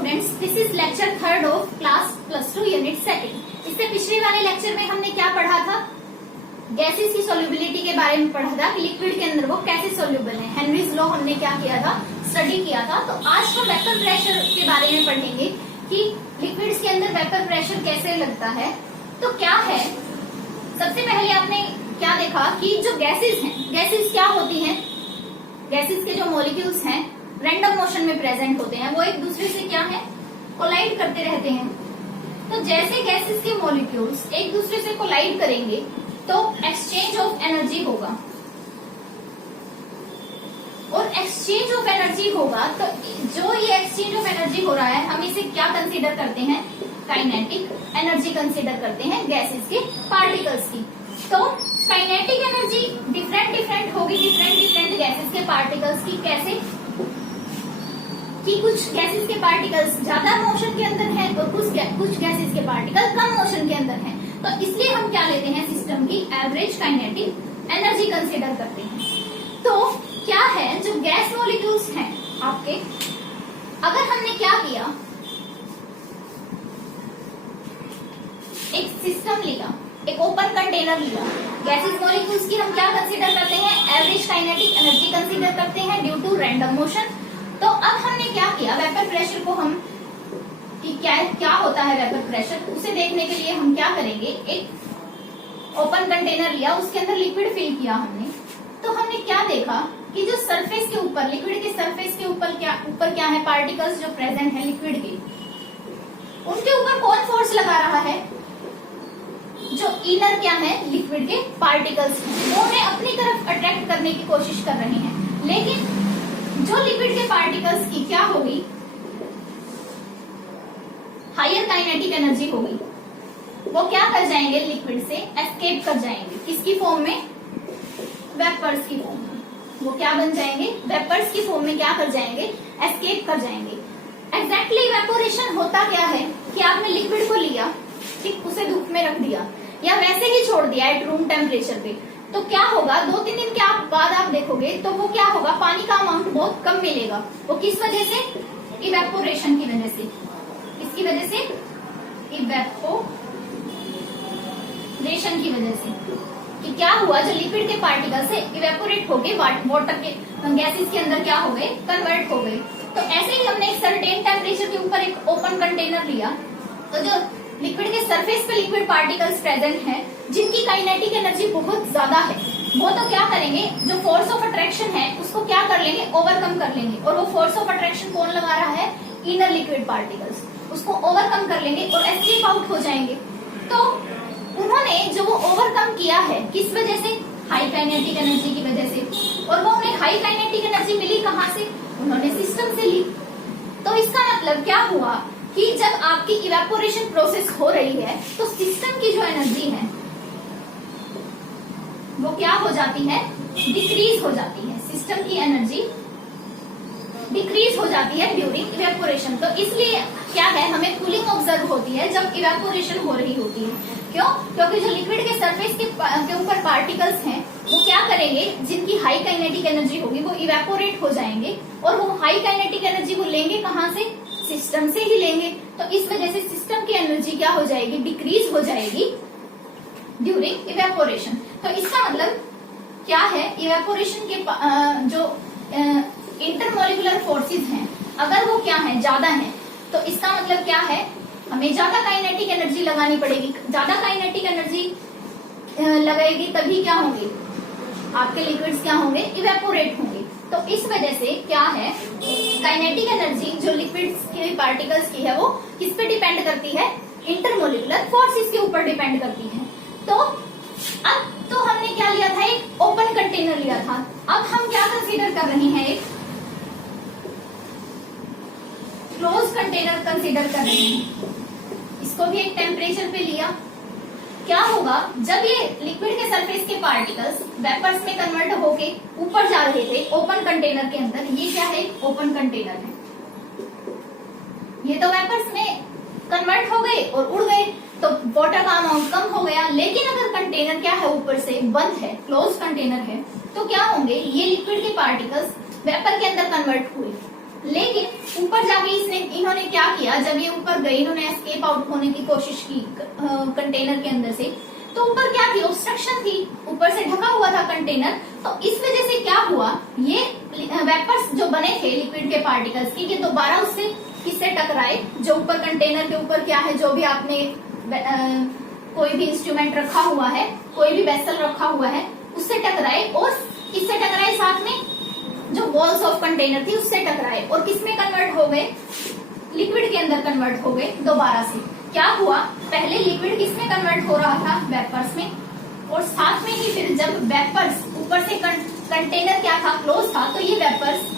Students, this is lecture third of class +2 unit second. इससे पिछले वाले लेक्चर में हमने क्या पढ़ा था? गैसेस की सोल्यूबिलिटी के बारे में पढ़ा था कि लिक्विड के अंदर वो कैसे सोल्यूबल है। हेनरीज लॉ हमने क्या किया था, स्टडी किया था। तो आज हम वेपर प्रेशर के बारे में पढ़ेंगे कि लिक्विड्स के अंदर वेपर प्रेशर कैसे लगता है। तो क्या है, सबसे पहले आपने क्या देखा कि जो गैसेस हैं, गैसेस क्या होती हैं? गैसेस के जो मॉलिक्यूल्स हैं रैंडम मोशन में प्रेजेंट होते हैं, वो एक दूसरे से क्या है, कोलाइड करते रहते हैं। तो जैसे गैसेस के मॉलिक्यूल्स एक दूसरे से कोलाइड करेंगे तो एक्सचेंज ऑफ एनर्जी होगा, और एक्सचेंज ऑफ एनर्जी होगा तो जो ये एक्सचेंज ऑफ एनर्जी हो रहा है हम इसे क्या कंसीडर करते हैं? काइनेटिक एनर्जी कंसीडर करते हैं गैसेस के पार्टिकल्स की। तो काइनेटिक एनर्जी डिफरेंट डिफरेंट होगी डिफरेंट गैसेस के पार्टिकल्स की। कैसे कि कुछ गैसेस के पार्टिकल्स ज्यादा मोशन के अंदर हैं और कुछ गैसेस के पार्टिकल कम मोशन के अंदर हैं। तो इसलिए हम क्या लेते हैं, सिस्टम की एवरेज काइनेटिक एनर्जी कंसीडर करते हैं। तो क्या है, जो गैस मॉलिक्यूल्स हैं आपके, अगर हमने क्या किया, एक सिस्टम लिया, एक ओपन कंटेनर लिया, गैसेस मॉलिक्यूल्स की हम क्या कंसीडर करते हैं? एवरेज काइनेटिक एनर्जी कंसीडर करते हैं ड्यू टू रैंडम मोशन। तो अब हमने क्या किया, वेपर प्रेशर को हम कि क्या होता है वेपर प्रेशर, उसे देखने के लिए हम क्या करेंगे, एक ओपन कंटेनर लिया, उसके अंदर लिक्विड फिल किया हमने। तो हमने क्या देखा कि जो सरफेस के ऊपर, लिक्विड के सरफेस के ऊपर क्या है, पार्टिकल्स जो प्रेजेंट है लिक्विड के, उनके ऊपर कौन फोर्स लगा रहा है? जो इनर क्या है, लिक्विड के पार्टिकल्स हैं, वो उन्हें अपनी तरफ अट्रैक्ट करने की कोशिश कर रहे हैं। लेकिन जो लिक्विड के पार्टिकल्स की क्या होगी, हायर काइनेटिक एनर्जी होगी, वो क्या कर जाएंगे, लिक्विड से एस्केप कर जाएंगे। किसकी फॉर्म में? वेपर्स की फॉर्म में। वो क्या बन जाएंगे, वेपर्स की फॉर्म में क्या कर जाएंगे, एस्केप कर जाएंगे। एग्जैक्टली इवेपोरेशन होता क्या है कि आपने लिक्विड को लिया, ठीक, उसे धूप में रख दिया या वैसे ही छोड़ दिया एट रूम टेम्परेचर पे, तो क्या होगा, 2-3 दिन के बाद आप देखोगे तो वो क्या होगा, पानी का अमाउंट बहुत कम मिलेगा। वो किस वजह से? इवेपोरेशन की वजह से। किसकी वजह से? इवेपोरेशन की वजह से। कि क्या हुआ, जो लिक्विड के पार्टिकल से इवेपोरेट हो गए, वाटर के गैसेस के अंदर क्या हो गए, कन्वर्ट हो गए। तो ऐसे ही हमने एक सर्टेन टेम्परेचर के ऊपर एक ओपन कंटेनर लिया, तो जो लिक्विड के सरफेस पे लिक्विड पार्टिकल्स प्रेजेंट हैं जिनकी काइनेटिक एनर्जी बहुत ज्यादा है, वो तो क्या करेंगे, जो फोर्स ऑफ अट्रैक्शन है उसको क्या कर लेंगे, ओवरकम कर लेंगे। और वो फोर्स ऑफ अट्रैक्शन कौन लगा रहा है? इनर लिक्विड पार्टिकल्स, उसको ओवरकम कर लेंगे और एस्केप आउट हो जाएंगे। तो उन्होंने जो वो ओवरकम किया है, किस वजह से? हाई काइनेटिक एनर्जी की वजह से। और वो उन्हें हाई काइनेटिक एनर्जी मिली कहाँ से? उन्होंने सिस्टम से ली। तो इसका मतलब क्या हुआ कि जब आपकी इवेपोरेशन प्रोसेस हो रही है तो सिस्टम की जो एनर्जी है वो क्या हो जाती है, डिक्रीज हो जाती है। सिस्टम की एनर्जी डिक्रीज हो जाती है ड्यूरिंग इवेपोरेशन। तो इसलिए क्या है, हमें कूलिंग ऑब्जर्व होती है जब इवेपोरेशन हो रही होती है। क्यों? क्योंकि जो लिक्विड के सरफेस के ऊपर पार्टिकल्स हैं वो क्या करेंगे, जिनकी हाई काइनेटिक एनर्जी होगी वो इवेपोरेट हो जाएंगे, और वो हाई काइनेटिक एनर्जी वो लेंगे कहाँ से? सिस्टम से ही लेंगे। तो इस वजह से सिस्टम की एनर्जी क्या हो जाएगी, डिक्रीज हो जाएगी ड्यूरिंग इवेपोरेशन। तो इसका मतलब क्या है, इवेपोरेशन के जो इंटरमोलिकुलर फोर्सेस हैं, अगर वो क्या है, ज्यादा है, तो इसका मतलब क्या है, हमें ज्यादा काइनेटिक एनर्जी लगानी पड़ेगी। ज्यादा काइनेटिक एनर्जी लगाएगी तभी क्या होंगे, आपके लिक्विड्स क्या होंगे, इवेपोरेट होंगे। तो इस वजह से क्या है, काइनेटिक एनर्जी जो लिक्विड्स के पार्टिकल्स की है वो किस पे डिपेंड करती है, इंटरमोलिकुलर फोर्सेस के ऊपर डिपेंड करती है। तो अब तो हमने क्या लिया था, एक ओपन कंटेनर लिया था। अब हम क्या कंसीडर कर रहे हैं, एक क्लोज कंटेनर कंसीडर कर रहे हैं। इसको भी एक टेम्परेचर पे लिया। क्या होगा, जब ये लिक्विड के सरफेस के पार्टिकल्स वेपर्स में कन्वर्ट होके ऊपर जा रहे थे ओपन कंटेनर के अंदर, ये क्या है, ओपन कंटेनर है, ये तो वेपर्स में कन्वर्ट हो गए और उड़ गए, तो वाटर का अमाउंट कम हो गया। लेकिन अगर कंटेनर क्या है, ऊपर से बंद है, क्लोज कंटेनर है, तो क्या होंगे, ये लिक्विड के पार्टिकल्स वेपर के अंदर कन्वर्ट हुए, लेकिन ऊपर जाके इन्होंने क्या किया, जब ये ऊपर गए, इन्होंने एस्केप आउट होने की कोशिश की कंटेनर के अंदर से, तो ऊपर क्या थी, ऑब्स्ट्रक्शन थी, ऊपर से ढका हुआ था कंटेनर। तो इस वजह से क्या हुआ, ये वेपर्स जो बने थे लिक्विड के पार्टिकल्स की, ये दोबारा उससे किससे टकराए, जो ऊपर कंटेनर के ऊपर क्या है, जो भी आपने कोई भी इंस्ट्रूमेंट रखा हुआ है, कोई भी वेसल रखा हुआ है, उससे टकराए, और किससे टकराए, साथ में जो वॉल्स ऑफ कंटेनर थी उससे टकराए, और किसमें कन्वर्ट हो गए, लिक्विड के अंदर कन्वर्ट हो गए दोबारा से। क्या हुआ, पहले लिक्विड किसमें कन्वर्ट हो रहा था, वेपर्स में, और साथ में ही फिर जब वेपर्स ऊपर से कंटेनर क्या था, क्लोज था, तो ये वेपर्स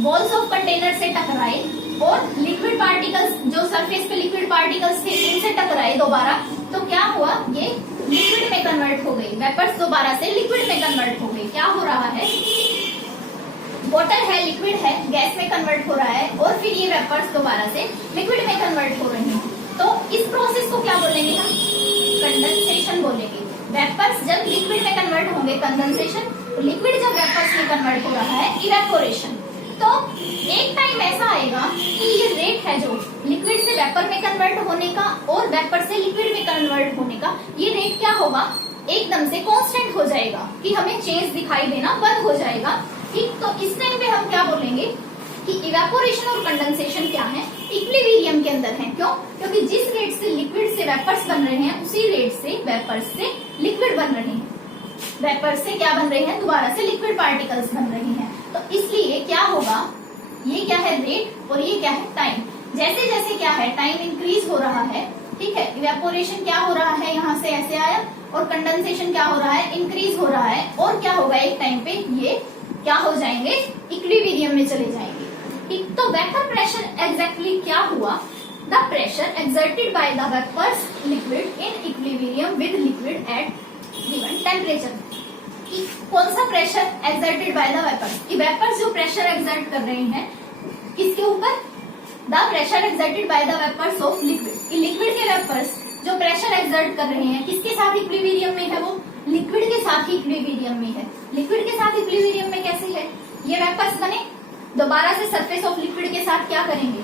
वॉल्स ऑफ कंटेनर से टकराए और लिक्विड पार्टिकल्स जो सरफेस पे लिक्विड पार्टिकल्स थे उनसे टकराए दोबारा। तो क्या हुआ, ये लिक्विड में कन्वर्ट हो गई, वेपर्स दोबारा से लिक्विड में कन्वर्ट हो गई। क्या हो रहा है, वाटर है, लिक्विड है, गैस में कन्वर्ट हो रहा है, और फिर ये वेपर्स दोबारा से लिक्विड में कन्वर्ट हो रहे हैं। तो इस प्रोसेस को क्या बोलेंगे हम, कंडेंसेशन बोलेंगे। वेपर्स जब लिक्विड में कन्वर्ट होंगे कंडेंसेशन, लिक्विड जब वेपर्स में कन्वर्ट हो रहा है इवेपोरेशन। तो एक टाइम ऐसा आएगा कि ये रेट है जो लिक्विड से वेपर में कन्वर्ट होने का और वेपर से लिक्विड में कन्वर्ट होने का, ये रेट क्या होगा, एकदम से कांस्टेंट हो जाएगा, कि हमें चेंज दिखाई देना बंद हो जाएगा। ठीक, तो इस टाइम पे हम क्या बोलेंगे कि इवेपोरेशन और कंडेंसेशन क्या है, इक्विलिब्रियम के अंदर है। क्यों, क्योंकि जिस रेट से लिक्विड से वेपर्स बन रहे हैं उसी रेट से वेपर्स से लिक्विड बन रहे हैं, वेपर्स से क्या बन रहे हैं, दोबारा से लिक्विड पार्टिकल्स बन रहे हैं। तो इसलिए क्या होगा, ये क्या है, रेट, और ये क्या है, टाइम। जैसे जैसे क्या है, टाइम इंक्रीज हो रहा है, ठीक है, इवेपोरेशन क्या हो रहा है, यहाँ से ऐसे आया, और कंडेंसेशन क्या हो रहा है, इंक्रीज हो रहा है, और क्या होगा, एक टाइम पे ये क्या हो जाएंगे, इक्विलिब्रियम में चले जाएंगे। ठीक, तो वेपर प्रेशर एग्जैक्टली क्या हुआ, the pressure exerted by the vapours liquid in equilibrium with liquid at given temperature. कौन सा pressure exerted by the vapours, कि वेपर्स जो प्रेशर एक्सर्ट कर रहे हैं किसके ऊपर, the pressure exerted by the vapours of liquid, liquid के वेपर्स जो प्रेशर एक्सर्ट कर रहे हैं किसके साथ इक्विलिब्रियम में है, वो लिक्विड के साथ ही इक्विलिब्रियम में है। लिक्विड के साथ इक्विलिब्रियम में कैसे है, ये वेपर्स बने, दोबारा से सरफेस ऑफ लिक्विड के साथ क्या करेंगे,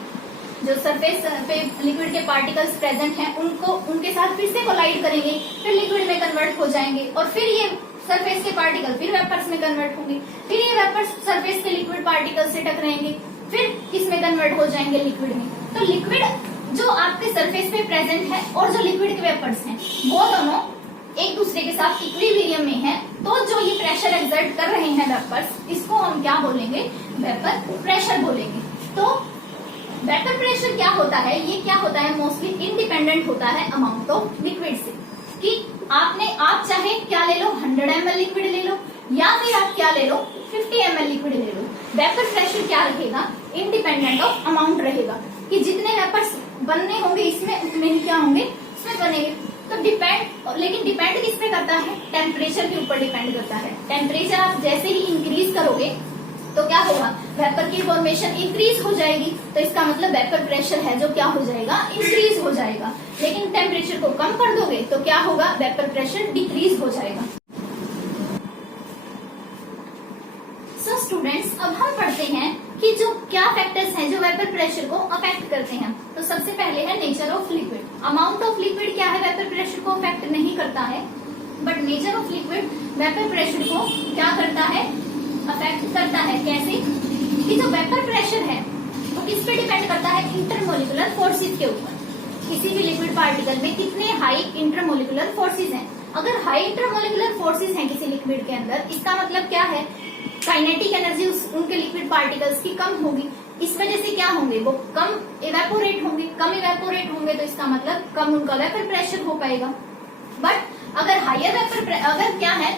जो सरफेस पे लिक्विड के पार्टिकल्स प्रेजेंट हैं उनको उनके साथ फिर से कोलाइड करेंगे, फिर लिक्विड में कन्वर्ट हो जाएंगे, और फिर ये सरफेस के पार्टिकल फिर वेपर्स में कन्वर्ट होंगे, फिर ये वेपर्स सरफेस के लिक्विड पार्टिकल से टकराएंगे, फिर किसमें कन्वर्ट हो जाएंगे, लिक्विड में। तो लिक्विड जो आपके सरफेस पे प्रेजेंट है और जो लिक्विड के वेपर्स हैं वो दोनों एक दूसरे के साथ इक्विलिब्रियम में है। तो जो ये प्रेशर एक्सर्ट कर रहे हैं वेपर्स, इसको हम क्या बोलेंगे, वेपर प्रेशर बोलेंगे। तो वेपर प्रेशर क्या होता है, ये क्या होता है, मोस्टली इंडिपेंडेंट होता है अमाउंट ऑफ लिक्विड से, कि आप चाहे क्या ले लो, 100 ml लिक्विड ले लो, या फिर आप क्या ले लो, 50 ml लिक्विड ले लो। वेपर प्रेशर क्या रहेगा, इंडिपेंडेंट ऑफ अमाउंट रहेगा, कि जितने वेपर्स बनने होंगे इसमें उतने ही क्या होंगे, इसमें बनेंगे। तो लेकिन डिपेंड किस पे करता है, टेम्परेचर के ऊपर डिपेंड करता है। टेम्परेचर आप जैसे ही इंक्रीज करोगे तो क्या होगा, वेपर की फॉर्मेशन इंक्रीज हो जाएगी, तो इसका मतलब वेपर प्रेशर है जो क्या हो जाएगा, इंक्रीज हो जाएगा। लेकिन टेम्परेचर को कम कर दोगे तो क्या होगा, वेपर प्रेशर डिक्रीज हो जाएगा। सो स्टूडेंट्स, अब हम पढ़ते हैं कि जो क्या फैक्टर्स हैं जो वेपर प्रेशर को अफेक्ट करते हैं। तो सबसे पहले है nature of liquid. Amount of liquid क्या है, वेपर प्रेशर को अफेक्ट नहीं करता है, but nature of liquid vapour pressure को क्या करता है, अफेक्ट करता है। कैसे, कि जो वेपर प्रेशर है वो किस पे डिपेंड करता है, इंटरमोलिकुलर फोर्सेस के ऊपर। किसी भी लिक्विड पार्टिकल में कितने हाई इंटरमोलिकुलर फोर्सेस हैं। अगर हाई इंटरमोलिकुलर फोर्सेस हैं किसी लिक्विड के अंदर, इसका मतलब क्या है, काइनेटिक एनर्जी उनके लिक्विड पार्टिकल्स की कम होगी। इस वजह से क्या होंगे, वो कम इवेपोरेट होंगे। कम इवेपोरेट होंगे तो इसका मतलब कम उनका वेपर प्रेशर हो पाएगा। बट अगर हायर वेपर, अगर क्या है,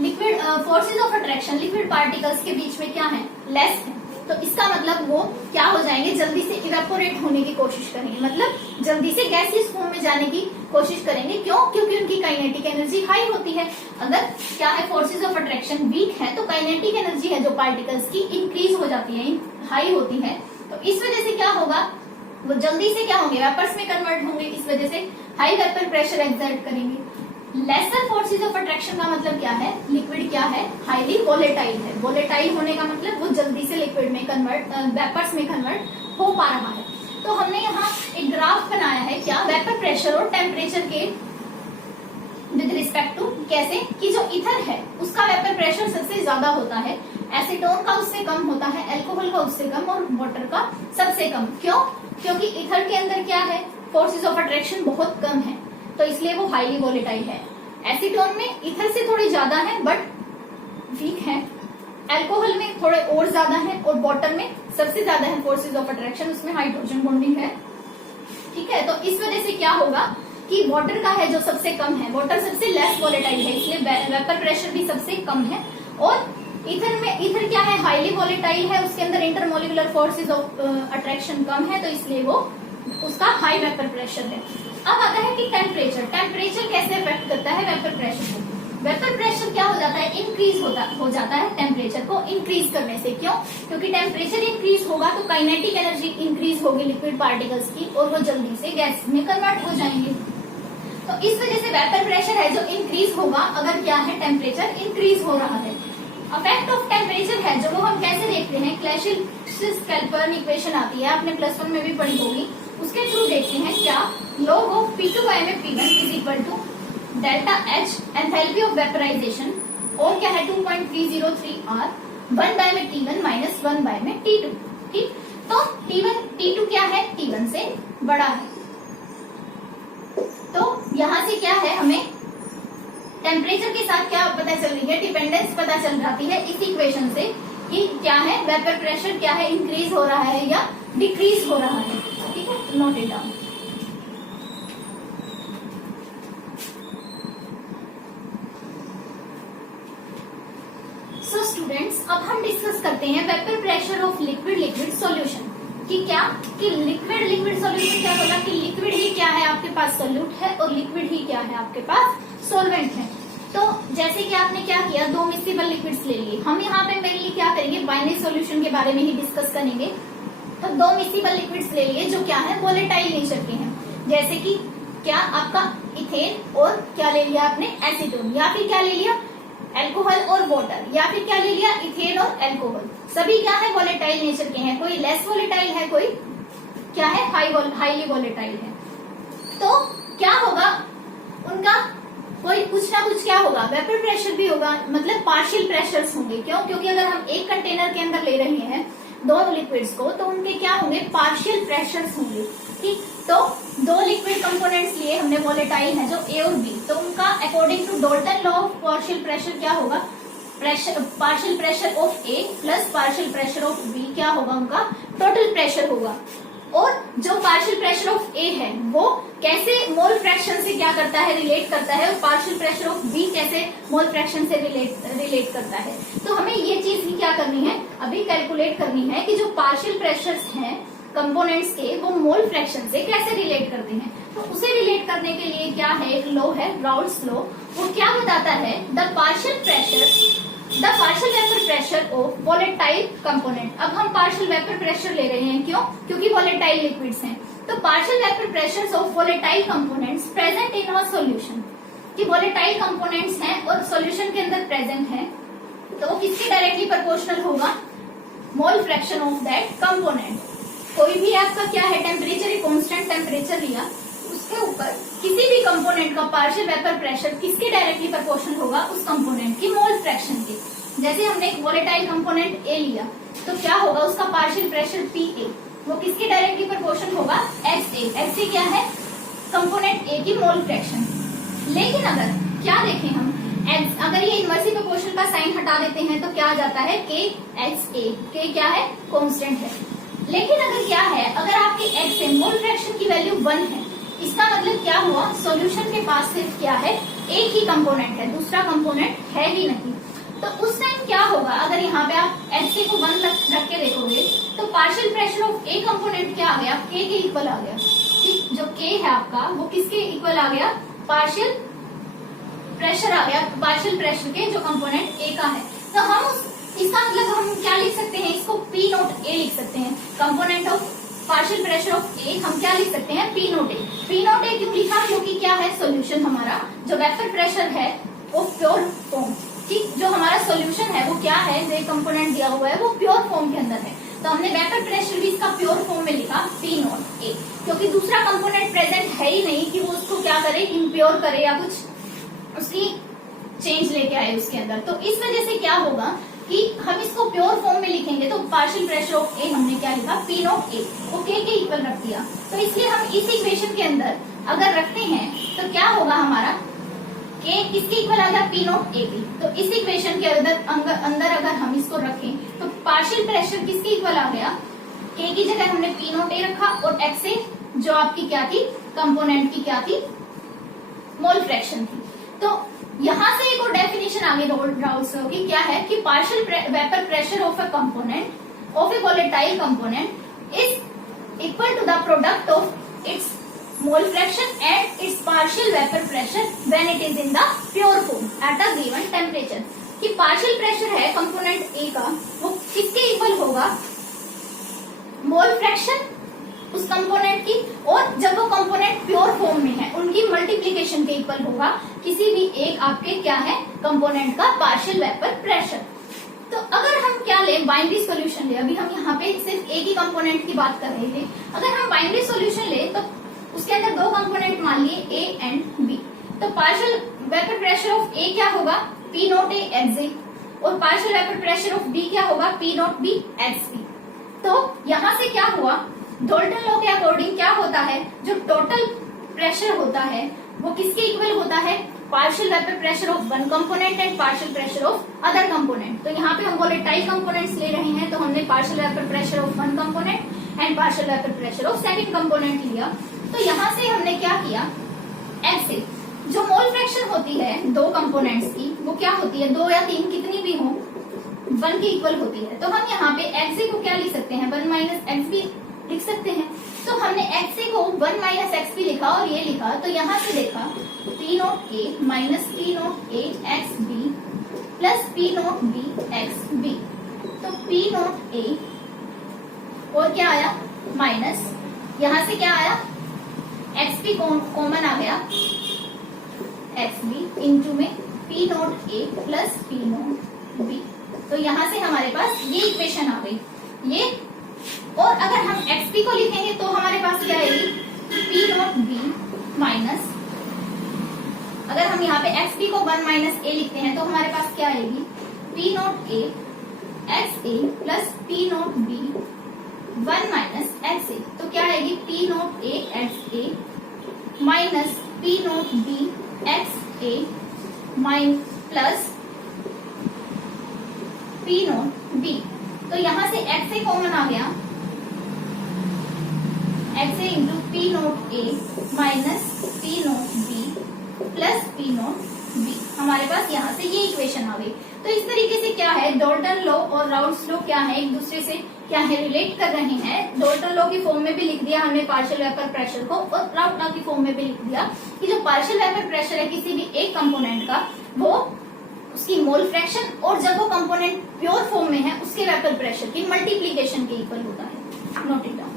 liquid forces of attraction liquid particles के बीच में क्या है, लेस है, तो इसका मतलब वो क्या हो जाएंगे, जल्दी से इवेपोरेट होने की कोशिश करेंगे, मतलब जल्दी से गैसियस फॉर्म में जाने की कोशिश करेंगे। क्यों, क्योंकि उनकी काइनेटिक एनर्जी हाई होती है। अगर क्या है, फोर्सेस ऑफ अट्रैक्शन वीक है तो काइनेटिक एनर्जी है जो पार्टिकल्स की इंक्रीज हो जाती है, हाई होती है। तो इस वजह से क्या होगा, वो जल्दी से क्या होंगे, वेपर्स में कन्वर्ट होंगे। इस वजह से हाई वेपर प्रेशर एक्सर्ट करेंगे। लेसर फोर्सेस ऑफ अट्रैक्शन का मतलब क्या है, लिक्विड क्या है, हाईली वोलेटाइल है। वोलेटाइल होने का मतलब वो जल्दी से लिक्विड में कन्वर्ट, वेपर्स में कन्वर्ट हो पा रहा है। तो हमने यहाँ एक ग्राफ बनाया है, क्या, वेपर प्रेशर और टेम्परेचर के विद रिस्पेक्ट टू, कैसे कि जो ईथर है उसका वेपर प्रेशर सबसे ज्यादा होता है, एसीटोन का उससे कम होता है, अल्कोहल का उससे कम और वाटर का सबसे कम। क्यों? क्योंकि ईथर के अंदर क्या है, फोर्सेस ऑफ अट्रैक्शन बहुत कम है, तो इसलिए वो हाईली वोलेटाइल है। एसीटोन में ईथर से थोड़े ज्यादा है बट वीक है, अल्कोहल में थोड़े और ज्यादा है और वाटर में सबसे ज्यादा है फोर्सेस ऑफ अट्रैक्शन, उसमें हाइड्रोजन बॉन्डिंग है। ठीक है, तो इस वजह से क्या होगा कि वाटर का है जो सबसे कम है, वाटर सबसे लेस वोलेटाइल है, इसलिए वेपर प्रेशर भी सबसे कम है। और ईथर क्या है, हाईली वोलेटाइल है, उसके अंदर इंटरमोलिकुलर फोर्सेस ऑफ अट्रैक्शन कम है, तो इसलिए वो उसका हाई वेपर प्रेशर है। अब आता है कि टेम्परेचर कैसे इफेक्ट करता है वेपर प्रेशर को। वेपर प्रेशर क्या हो जाता है, इंक्रीज हो जाता है टेम्परेचर को इंक्रीज करने से। क्यों? क्योंकि टेम्परेचर इंक्रीज होगा तो काइनेटिक एनर्जी इंक्रीज होगी लिक्विड पार्टिकल्स की और वो जल्दी से गैस में कन्वर्ट हो जाएंगे। तो इस वजह से वेपर प्रेशर है जो इंक्रीज होगा अगर क्या है, टेम्परेचर इंक्रीज हो रहा है। इफेक्ट ऑफ टेम्परेचर है जो वो हम कैसे देखते हैं, क्लैसियस-कैल्पर्न इक्वेशन आती है, आपने +1 में भी पढ़ी होगी, उसके थ्रू देखते हैं क्या, log ऑफ P2 by में P1 is equal to delta H enthalpy of vaporisation, और क्या है 2.303 R 1 बाय में T1 माइनस 1 बाय में T2। ठीक, तो T2 क्या है, T1 से बड़ा है। तो यहां से क्या है, हमें टेम्परेचर के साथ क्या पता चल रही है, डिपेंडेंस पता चल जाती है इस इक्वेशन से कि क्या है, वेपर प्रेशर क्या है, इंक्रीज हो रहा है या डिक्रीज हो रहा है। ठीक है, note it down. So students, अब हम डिस्कस करते हैं vapour pressure of liquid solution कि क्या, कि लिक्विड सॉल्यूशन क्या बोला कि लिक्विड ही क्या है आपके पास सोल्यूट है और लिक्विड ही क्या है आपके पास सॉल्वेंट है। तो जैसे कि आपने क्या किया, 2 मिक्सिबल लिक्विड्स ले लिए, हम यहाँ पे मेरे लिए क्या करेंगे, बाइनरी सॉल्यूशन के बारे में ही डिस्कस करेंगे। तो 2 मिक्सिबल लिक्विड्स ले लिए जो क्या है, वोलेटाइल नेचर के हैं, जैसे कि क्या आपका इथेन और क्या ले लिया आपने, एसीटोन, या फिर क्या ले लिया, अल्कोहल और वाटर, या फिर क्या ले लिया, इथेन और अल्कोहल। सभी क्या है, वोलेटाइल नेचर के हैं, कोई लेस वोलेटाइल है, कोई क्या है, हाईली वोलेटाइल है। तो क्या होगा उनका, कोई कुछ ना कुछ क्या होगा, वेपर प्रेशर भी होगा, मतलब पार्शियल प्रेशर्स होंगे। क्यों? क्योंकि अगर हम एक कंटेनर के अंदर ले रहे हैं 2 लिक्विड्स को, तो उनके क्या होंगे, पार्शियल प्रेशर्स होंगे। ठीक, तो 2 लिक्विड कंपोनेंट्स लिए हमने, वोलेटाइल है जो ए और बी, तो उनका according to Dalton law of partial pressure क्या होगा, partial pressure of A plus partial pressure of B क्या होगा, उनका टोटल प्रेशर होगा। और जो पार्शियल प्रेशर ऑफ ए है वो कैसे मोल फ्रैक्शन से क्या करता है, रिलेट करता है, और पार्शियल प्रेशर ऑफ बी कैसे मोल फ्रैक्शन से रिलेट करता है। तो हमें ये चीज भी क्या करनी है, अभी कैलकुलेट करनी है कि जो पार्शियल प्रेशर्स हैं कंपोनेंट्स के, वो मोल फ्रैक्शन से कैसे रिलेट करते हैं। तो उसे रिलेट करने के लिए क्या है, एक लॉ है, राउल्ट्स लॉ, वो क्या बताता है, the partial vapour pressure of volatile component. अब हम पार्शियल वेपर प्रेशर ले रहे हैं, क्यों? क्योंकि वोलेटाइल लिक्विड्स हैं। तो partial vapour pressure of volatile components present in a solution, कि वोलेटाइल कंपोनेंट्स हैं और सॉल्यूशन के अंदर प्रेजेंट है, तो वो किसके डायरेक्टली प्रोपोर्शनल होगा, mole fraction of that component. कोई भी आपका क्या है, टेम्परेचर, कांस्टेंट टेम्परेचर लिया, उसके ऊपर किसी भी कंपोनेंट का पार्शियल वेपर प्रेशर किसके डायरेक्टली प्रोपोर्शनल होगा, उस कंपोनेंट की मोल फ्रैक्शन के। जैसे हमने एक वोलेटाइल कंपोनेंट ए लिया, तो क्या होगा, उसका पार्शियल प्रेशर पी ए, वो किसके डायरेक्टली प्रोपोर्शनल होगा, एक्स ए क्या है, कंपोनेंट ए की मोल फ्रैक्शन। लेकिन अगर क्या देखें हम, अगर ये इनवर्सली प्रोपोर्शनल का साइन हटा देते हैं तो क्या आ जाता है, के एक्स ए, के क्या है, कांस्टेंट है। लेकिन अगर क्या है, अगर आपके एक्स ए मोल फ्रैक्शन की वैल्यू 1 है, इसका मतलब क्या हुआ, सॉल्यूशन के पास सिर्फ क्या है, एक ही कंपोनेंट है, दूसरा कंपोनेंट है ही नहीं। तो उस टाइम क्या होगा, अगर यहाँ पे आप HA को 1 रख के देखोगे तो partial pressure of A component क्या आ गया, के इक्वल आ गया। ठीक, जो के है आपका वो किसके इक्वल आ गया, पार्शियल प्रेशर आ गया, पार्शियल प्रेशर के जो कंपोनेंट ए का है। तो हम इसका मतलब हम क्या लिख सकते हैं, इसको पी नोट ए लिख सकते हैं, component of partial pressure of A हम क्या लिख सकते हैं, P naught A. P naught A क्यों लिखा, क्योंकि क्या है, सोल्यूशन हमारा जो वेपर प्रेशर है वो प्योर फॉर्म, ठीक, जो हमारा सोल्यूशन है वो क्या है, जो कंपोनेंट दिया हुआ है वो प्योर फॉर्म के अंदर है। तो हमने वेपर प्रेशर भी इसका प्योर फॉर्म में लिखा P नॉट ए, क्योंकि दूसरा कंपोनेंट प्रेजेंट है ही नहीं कि वो उसको क्या करे, इम्प्योर करे या कुछ उसकी चेंज लेके आए उसके अंदर। तो इस वजह से क्या होगा कि हम इसको प्योर फॉर्म में लिखेंगे तो पार्शियल प्रेशर ऑफ ए हमने क्या लिखा, P नॉट ए, वो के इक्वल रख दिया। तो इसलिए हम इस इक्वेशन के अंदर अगर रखते हैं तो क्या होगा, हमारा के किसके इक्वल आ गया, P नॉट ए बी। तो इस इक्वेशन के अंदर अगर हम इसको रखें तो पार्शियल प्रेशर किसके इक्वल आ गया, के की जगह हमने P नॉट ए रखा और एक्स ए जो आपकी क्या थी, कंपोनेंट की क्या थी, मोल फ्रैक्शन थी। तो यहां से एक और डेफिनेशन आगे राउल्स होगी, क्या है कि partial vapour pressure of a component of a volatile component is equal to the product of its mole fraction and its partial vapour pressure when it is in the pure form at a given temperature. कि partial pressure है component A का, वो किसके equal होगा, mole fraction उस component की, और जब वो कंपोनेंट प्योर फॉर्म में है उनकी मल्टीप्लीकेशन के इक्वल होगा किसी भी एक आपके क्या है, कंपोनेंट का पार्शियल वेपर प्रेशर। तो अगर हम क्या ले, बाइनरी सॉल्यूशन ले, अभी हम यहाँ पे सिर्फ एक ही कंपोनेंट की बात कर रहे थे, अगर हम बाइनरी सॉल्यूशन ले तो उसके अंदर दो कंपोनेंट मान लिए ए एंड बी। तो partial vapour pressure of A क्या होगा, P naught A x A, और partial vapour pressure of B क्या होगा, P naught B x B. तो यहाँ से क्या हुआ, डाल्टन लॉ के अकॉर्डिंग क्या होता है, जो टोटल प्रेशर होता है वो किसके इक्वल होता है, partial vapour pressure of one component and partial pressure of other component. तो यहाँ पे हम वोलेटाइल कंपोनेंट्स ले रहे हैं तो हमने partial vapour pressure of one component and partial vapour pressure of second component लिया। तो यहाँ से हमने क्या किया, ऐसे जो मोल फ्रैक्शन होती है दो कंपोनेंट्स की, वो क्या होती है, दो या तीन कितनी भी हो, 1 के इक्वल होती है। तो हम यहाँ पे एक्स को क्या लिख सकते हैं, 1 माइनस एक्स भी लिख सकते हैं। तो हमने एक्स को 1 माइनस एक्स भी लिखा और ये लिखा, तो यहाँ से देखा P naught A minus P naught A x B plus P naught B x B. तो P नॉट ए और क्या आया, माइनस यहाँ से क्या आया, एक्स बी कॉमन आ गया, एक्स बी इंटू में P नॉट ए प्लस P नॉट बी। तो यहाँ से हमारे पास ये इक्वेशन आ गई ये, और अगर हम XP को लिखेंगे तो हमारे पास क्या आएगी, P नॉट बी माइनस, अगर हम यहाँ पे XP को 1 माइनस ए लिखते हैं तो हमारे पास क्या आएगी, P naught A x A plus P naught B 1 minus x A. तो क्या आएगी, P naught A x A minus P naught B x A plus P naught B. तो यहाँ से एक्स ए कॉमन आ गया, x A into P naught A minus P naught B plus P naught B. हमारे पास यहाँ से ये इक्वेशन आ गई। तो इस तरीके से क्या है, डाल्टन लॉ और राउल्स लॉ क्या है, एक दूसरे से क्या है, रिलेट कर रहे हैं। डाल्टन लॉ की फॉर्म में भी लिख दिया हमने पार्शियल वेपर प्रेशर को, और राउल्स लॉ की फॉर्म में भी लिख दिया कि जो पार्शियल वेपर प्रेशर है किसी भी एक कंपोनेंट का, वो उसकी मोल फ्रैक्शन और जब वो कंपोनेंट प्योर फॉर्म में है उसके वेपर प्रेशर की मल्टीप्लीकेशन के इक्वल होता है। Note it down.